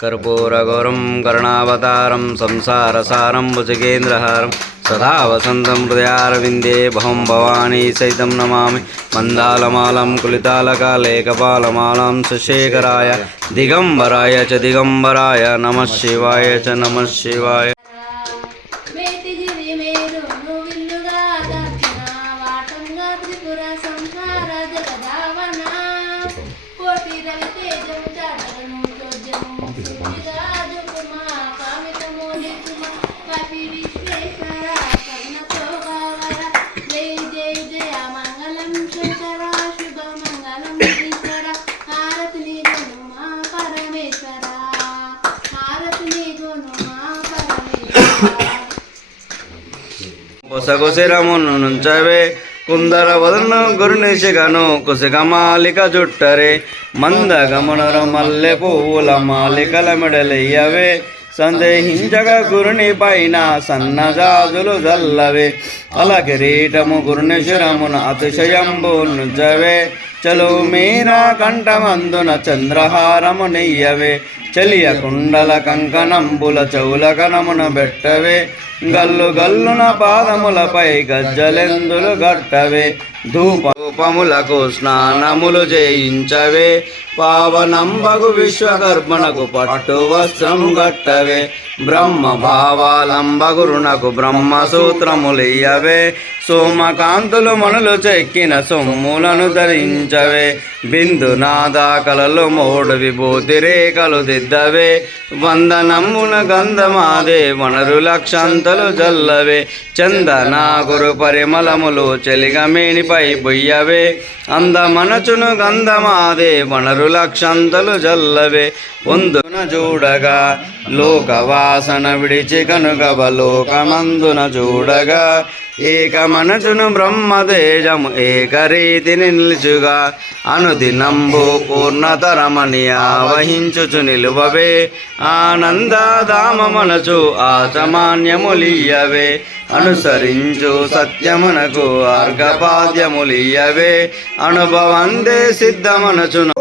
कर्पूरगौरं करुणावतारं संसारसारं भुजगेन्द्रहारं सदा वसन्तं हृदयारविन्दे भवं भवानी सहितं नमामि मन्दालमालं कुलितालकाले कपालमालां सुशेखराय दिगम्बराय च दिगम्बराय नमः शिवाय च नमः शिवाय సగసిరమును నుంచవే కుందర వదను గురునిశిగను కుసిగమాలిక జుట్టరే మందగమునరు మల్లె పువ్వుల మాలికల మెడలయ్యవే సందేహించగ గురుని పైన సన్నజాజులు జల్లవే అల కిరీటము గురుని శిరమున అతిశయంబు నుంచవే చలు మీరా కంఠమందున చంద్రహారము నెయ్యవే. చలియ కుండల కంకణంబుల చౌల కనమున బెట్టవే. గల్లు గల్లున పాదములపై గజ్జలెందులు గట్టవే. ధూపములకు స్నానములు చేయించవే. పావనంబగు విశ్వకర్మణకు పట్టు వస్త్రం గట్టవే. బ్రహ్మ భావాలంబగురునకు బ్రహ్మ సూత్రములియ్యవే సోమకాంతులు మనులు చెక్కిన సొమ్ములను ధరించవే. బిందు నాదాకలలు మూడు విభూతి రేఖలు దిద్దవే వందనమ్మున గంధమాదే వనరు లక్షంతలు జల్లవే. చందనాగురు పరిమళములు చెలిగమేనిపై బొయ్యవే. అందమనచును గంధమాదే వనరు లక్షంతలు జల్లవే. పొందున చూడగా లోకవాసన విడిచి కనుగవ లోకమందున చూడగా ఏక మనసును బ్రహ్మతేజము ఏక రీతి నిలుచుగా. అనుదినంబు పూర్ణతరమని ఆవహించుచు నిలువవే. ఆనందధామ మనసు ఆసమాన్యములియవే అనుసరించు సత్యమునకు అర్ఘపాద్యములియవే అనుభవందే సిద్ధ మనసును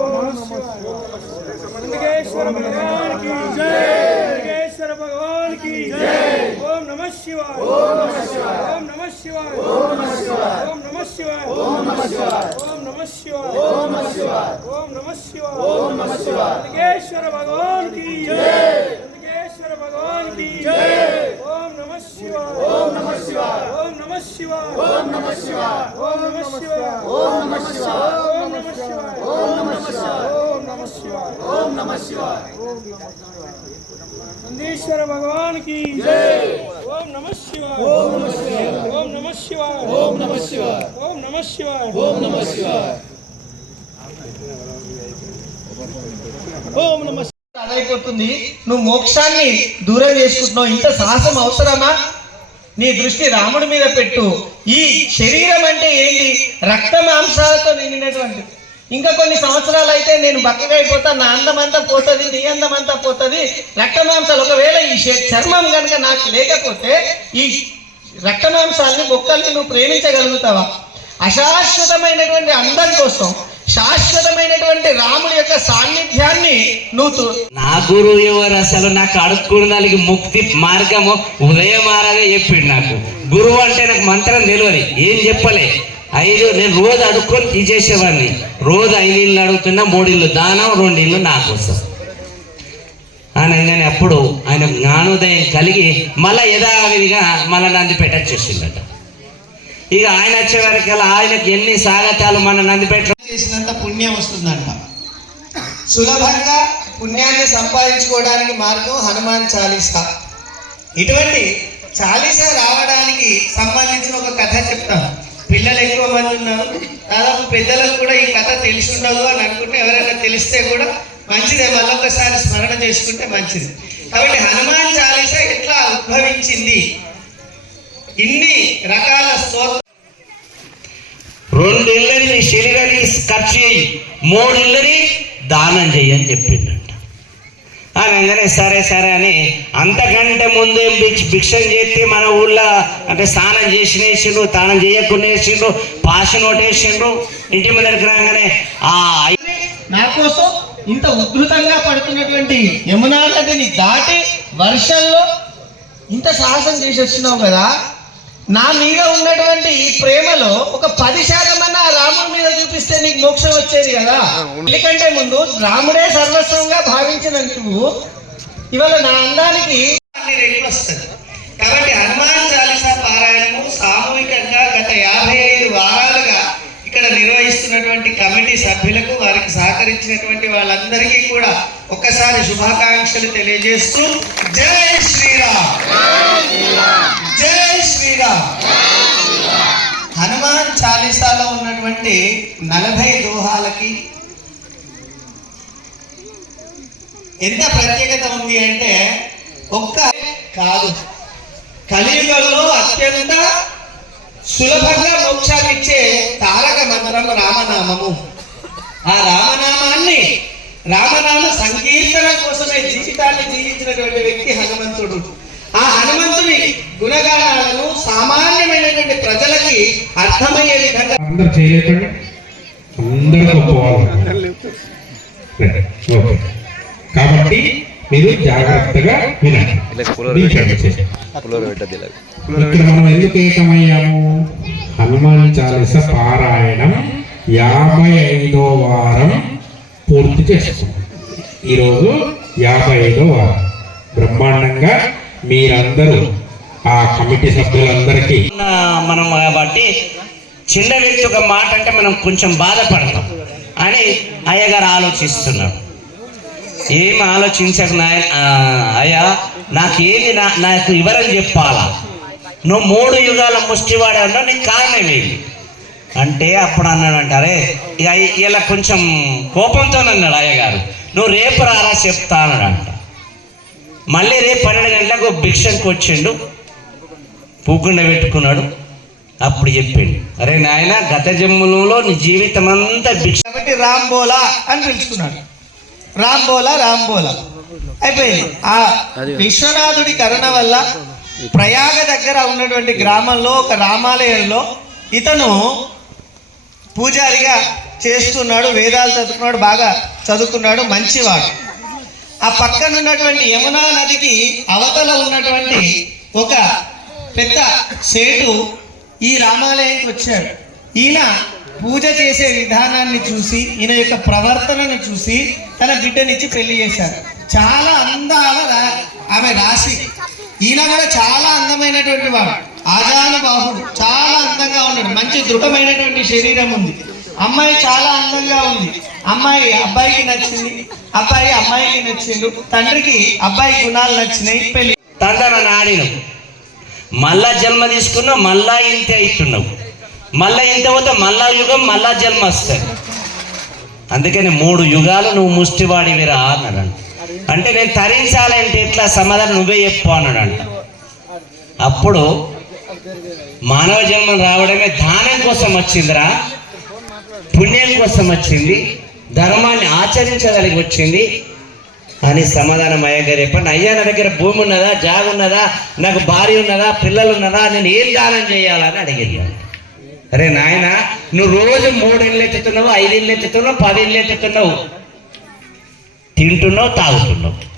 భగవాన్ शिवाय ओम नमः शिवाय ओम नमः शिवाय ओम नमः शिवाय ओम नमः शिवाय ओम नमः शिवाय ओम नमः शिवाय लिंगेश्वर भगवान की जय लिंगेश्वर भगवान की जय ओम नमः शिवाय ओम नमः शिवाय ओम नमः शिवाय ओम नमः शिवाय ओम नमः शिवाय ओम नमः शिवाय ओम नमः शिवाय ओम नमः शिवाय ओम नमः शिवाय ओम नमः शिवाय नंदीश्वर भगवान నందీశ్వర భగవానికి ఓం నువ్వు మోక్షాన్ని దూరం చేసుకుంటున్నావు. ఇంత సాహసం అవసరమా? నీ దృష్టి రాముడి మీద పెట్టు. ఈ శరీరం అంటే ఏంటి? రక్త మాంసాలతో నిండినటువంటిది. ఇంకా కొన్ని సంవత్సరాలు అయితే నేను బక్కగా అయిపోతా నా అందం అంతా పోతుంది నీ అందం అంతా పోతుంది. రక్తమాంసాలు ఒకవేళ ఈ చర్మం కనుక నాకు లేకపోతే ఈ రక్తమాంసాలని బొక్కల్ని నువ్వు ప్రేమించగలుగుతావా? అశాశ్వతమైనటువంటి అందం కోసం శాశ్వతమైనటువంటి రాముడి యొక్క సాన్నిధ్యాన్ని నువ్వు నా గురువు ఎవరు? అసలు నాకు అడుక్కున్న దానికి ముక్తి మార్గము ఉదయమారగా చెప్పిండు నాకు. గురువు అంటే నాకు మంత్రం తెలియదు. ఏం చెప్పలే? ఐదు నేను రోజు అడుక్కొని తీసేసేవాడిని. రోజు ఐదు ఇళ్ళు అడుగుతున్నా మూడు ఇళ్ళు దానం రెండు ఇళ్ళు నా కోసం. అనగానే అప్పుడు ఆయన జ్ఞానోదయం కలిగి మళ్ళా యథావిధిగా మళ్ళా నందిపేట వచ్చేసిందట ఇక ఆయన వచ్చే వరకు ఆయనకి ఎన్ని స్వాగతాలు మన నందిపేట చేసినంత పుణ్యం వస్తుందంట. సులభంగా పుణ్యాన్ని సంపాదించుకోవడానికి మార్గం హనుమాన్ చాలీసా. ఇటువంటి చాలీసా రావడానికి సంబంధించిన ఒక కథ చెప్తాను. పిల్లలకి మంది ఉన్నారు. దాదాపు పెద్దలకు కూడా ఈ కథ తెలిసి ఉండదు అని అనుకుంటే ఎవరైనా తెలిస్తే కూడా మంచిదే. మళ్ళొకసారి స్మరణ చేసుకుంటే మంచిది. కాబట్టి హనుమాన్ చాలీసా ఎట్లా ఉద్భవించింది? ఇన్ని రకాల స్తోత్ర రెండు ఇళ్ళని శరీరాన్ని ఖర్చు చేయి మూడు ఇళ్ళని దానం చెయ్యి అని చెప్పిండు. అనగానే సరే సరే అని అంతకంటే ముందు భిక్షం చేస్తే మన ఊళ్ళో అంటే స్నానం చేసినేసిండ్రు తానం స్నానం చేయకుండా వేసిండ్రు పాసి నోటేసిండ్రు ఇంటి ముందరికి రాగానే ఆ నా కోసం ఇంత ఉధృతంగా పడుతున్నటువంటి యమునా నదిని దాటి వర్షంలో ఇంత సాహసం చేసి వచ్చినావు కదా? నా మీద ఉన్నటువంటి ఈ ప్రేమలో ఒక పది శాతం అన్న రాముడి మీద చూపిస్తే నీకు మోక్షం వచ్చేది కదా? ఎందుకంటే ముందు రాముడే సర్వస్వంగా భావించిన నువ్వు ఇవాళ నా అందానికి కాబట్టి హనుమాన్ చాలీసా పారాయణము సామూహికంగా గత యాభై ఐదు వారాలుగా ఇక్కడ నిర్వహిస్తున్నటువంటి కమిటీ సభ్యులకు వారికి సహకరించినటువంటి వాళ్ళందరికీ కూడా ఒక్కసారి శుభాకాంక్షలు తెలియజేస్తూ జై శ్రీరామ్. జై శ్రీరామ్. హనుమాన్ చాలీసాలో ఉన్నటువంటి నలభై దోహాలకి ఎంత ప్రత్యేకత ఉంది అంటే ఒక్క కాదు. కలియుగంలో అత్యంత సులభంగా మోక్షాన్ని ఇచ్చే తారక మంత్రం రామనామము. ఆ రామనామాన్ని రామనామ సంకీర్తన కోసమే జీవితాన్ని జీవించినటువంటి వ్యక్తి హనుమంతుడు. ఆ హనుమంతుని గుణగానాలను సామాన్యమైనటువంటి ప్రజలకి అర్థమయ్యే విధంగా అందరు చేయలేకండి. అందరూ గొప్పవాళ్ళు ఓకే. కాబట్టి మీరు జాగ్రత్తగా వినండి. ఇక్కడ మనం ఎందుకు ఏకమయ్యాము హనుమాన్ చాలీస పారాయణం యాభై ఐదో వారం పూర్తి చేసుకున్నాం ఈరోజు యాభై ఐదో వారం. బ్రహ్మాండంగా మీరందరూ ఆ కమిటీ సభ్యులందరికీ. మనం కాబట్టి చిన్న వ్యక్తి ఒక మాట అంటే మనం కొంచెం బాధపడతాం. అని అయ్యగారు ఆలోచిస్తున్నాడు ఏం ఆలోచించక నాయ అయ్యా? నాకేది నా నాకు వివరం చెప్పాలా? నువ్వు మూడు యుగాల ముష్టివాడే ఉన్నావు నీకు కారణం ఏమి? అంటే అప్పుడు అన్నాడు అంటారే ఇక ఇలా కొంచెం కోపంతో అన్నాడు అయ్యగారు. నువ్వు రేపు రారా చెప్తా అంట. మళ్ళీ రేపు పన్నెండు గంటలకు భిక్షకు వచ్చిండు. పూకుండా పెట్టుకున్నాడు. అప్పుడు చెప్పిండు అరే నాయన గత జన్మలో నీ జీవితం అంతా భిక్ష. కాబట్టి రాంబోలా అని పిలుచుకున్నాడు. రాంబోలా రాంబోలా. అయిపోయింది. ఆ విశ్వనాథుడి కరుణ వల్ల ప్రయాగ దగ్గర ఉన్నటువంటి గ్రామంలో ఒక రామాలయంలో ఇతను పూజారిగా చేస్తున్నాడు వేదాలు చదువుకున్నాడు బాగా చదువుకున్నాడు మంచివాడు. ఆ పక్కన ఉన్నటువంటి యమునా నదికి అవతల ఉన్నటువంటి ఒక పెద్ద సేటు ఈ రామాలయానికి వచ్చాడు. ఈయన పూజ చేసే విధానాన్ని చూసి ఈయన యొక్క ప్రవర్తనను చూసి తన బిడ్డనిచ్చి పెళ్ళి చేశారు. చాలా అందాల ఆమె రాశి. ఈయన కూడా చాలా అందమైనటువంటి వాడు. ఆజానుబాహుడు. చాలా అందంగా ఉన్నాడు. మంచి దృఢమైనటువంటి శరీరం ఉంది. అమ్మాయి చాలా అందంగా ఉంది. అమ్మాయి అబ్బాయికి నచ్చింది. అబ్బాయి అమ్మాయికి నచ్చిండు. తండ్రికి అబ్బాయి గుణాలు నచ్చినాయి. పెళ్ళి తండ్రి నాడిను మళ్ళా జన్మ తీసుకున్నావు మళ్ళా ఇంతే అవుతున్నావు మళ్ళా ఇంత పోతే? మళ్ళా యుగం మళ్ళా జన్మ వస్తుంది అందుకని మూడు యుగాలు నువ్వు ముష్టివాడివిరా అన్నాడు అంటే నేను తరించాలంటే ఎట్లా? సమాధానం నువ్వే చెప్పు అన్నాడు అంట అప్పుడు మానవ జన్మం రావడమే దానం కోసం వచ్చిందిరా. పుణ్యం కోసం వచ్చింది. ధర్మాన్ని ఆచరించగలిగి వచ్చింది. అని సమాధానం అయ్యగారు చెప్పండి. అయ్యా నా దగ్గర భూమి ఉన్నదా? జాగు ఉన్నదా? నాకు భార్య ఉన్నదా? పిల్లలు ఉన్నదా? నేను ఏం దానం చేయాలని అడిగింది అరే నాయన నువ్వు రోజు మూడు ఇళ్ళు ఎత్తుతున్నావు ఐదు ఇళ్ళు ఎత్తుతున్నావు పది ఇళ్ళు ఎత్తుతున్నావు. తింటున్నావు తాగుతున్నావు.